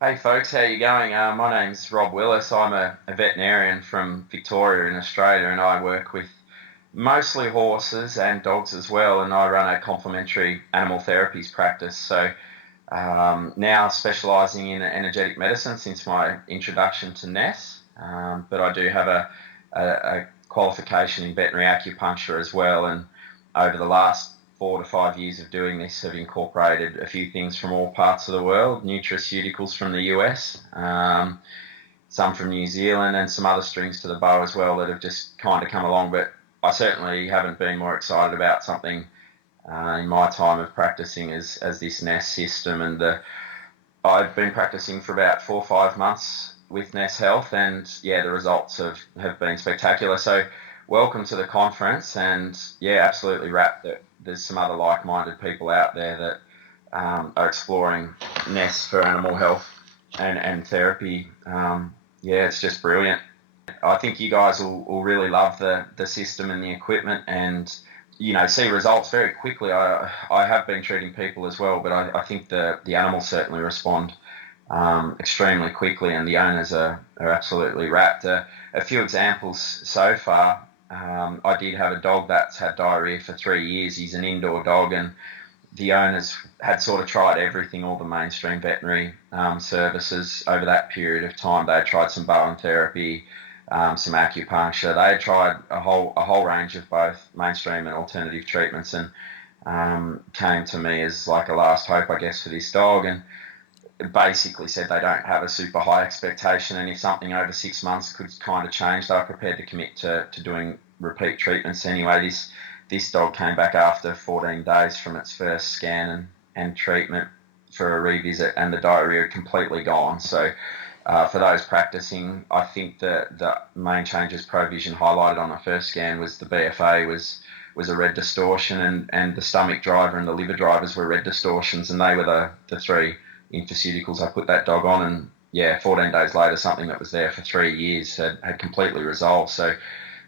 Hey folks, how you going? My name's Rob Willis. I'm a veterinarian from Victoria in Australia, and I work with mostly horses and dogs as well. And I run a complementary animal therapies practice. So now specialising in energetic medicine since my introduction to NES. But I do have a qualification in veterinary acupuncture as well. And over the last 4 to 5 years of doing this, have incorporated a few things from all parts of the world, nutraceuticals from the US, some from New Zealand, and some other strings to the bow as well that have just kind of come along. But I certainly haven't been more excited about something in my time of practicing as this NES system. And I've been practicing for about 4 or 5 months with NES Health, and yeah, the results have been spectacular. So welcome to the conference, and yeah, absolutely wrapped that there's some other like-minded people out there that are exploring NES for animal health and therapy. Yeah, it's just brilliant. I think you guys will really love the system and the equipment, and see results very quickly. I have been treating people as well, but I think the animals certainly respond extremely quickly, and the owners are absolutely wrapped. A few examples so far. I did have a dog that's had diarrhea for 3 years. He's an indoor dog, and the owners had sort of tried everything, all the mainstream veterinary services over that period of time. They had tried some Bowen therapy, some acupuncture. They had tried a whole range of both mainstream and alternative treatments, and came to me as like a last hope, I guess, for this dog. And basically said they don't have a super high expectation, and if something over 6 months could kind of change, they're prepared to commit to doing repeat treatments anyway. This dog came back after 14 days from its first scan and treatment for a revisit, and the diarrhea completely gone. So for those practicing, I think the main changes Provision highlighted on the first scan was the BFA was a red distortion, and the stomach driver and the liver drivers were red distortions, and they were the three infaceuticals I put that dog on. And yeah, 14 days later, something that was there for 3 years had completely resolved. So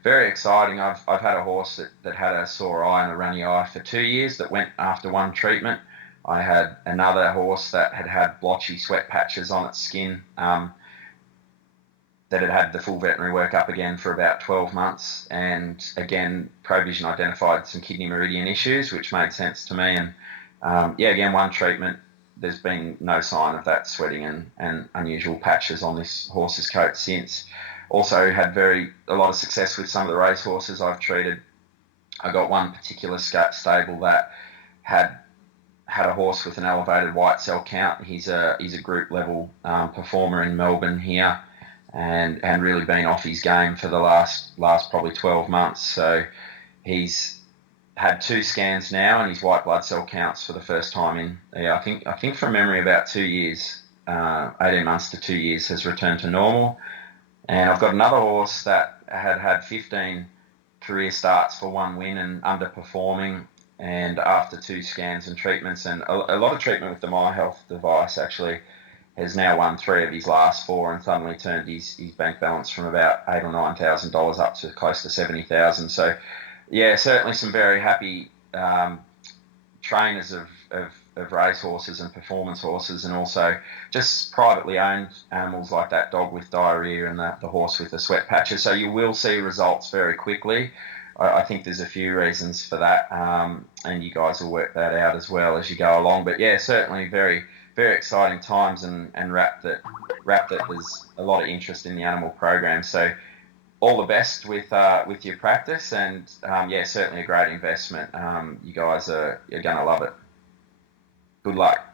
very exciting. I've had a horse that had a sore eye and a runny eye for 2 years that went after one treatment. I had another horse that had blotchy sweat patches on its skin, that had the full veterinary workup again for about 12 months. And again, Provision identified some kidney meridian issues, which made sense to me. And yeah, again, one treatment, there's been no sign of that sweating and unusual patches on this horse's coat since. Also had a lot of success with some of the race horses I've treated. I got one particular stable that had a horse with an elevated white cell count. He's a group level performer in Melbourne here, and really been off his game for the last probably 12 months. So he's had 2 scans now, and his white blood cell counts for the first time in, yeah, I think from memory about 2 years, 18 months to 2 years, has returned to normal. And I've got another horse that had 15 career starts for one win and underperforming. And after 2 scans and treatments and a lot of treatment with the My Health device, actually has now won 3 of his last 4, and suddenly turned his bank balance from about $8,000 or $9,000 up to close to 70,000. So yeah, certainly some very happy trainers of race horses and performance horses, and also just privately owned animals like that dog with diarrhea and the horse with the sweat patches. So you will see results very quickly. I think there's a few reasons for that, and you guys will work that out as well as you go along. But yeah, certainly very, very exciting times, and wrapped that there's a lot of interest in the animal program. So all the best with your practice, and yeah, certainly a great investment. You guys are going to love it. Good luck.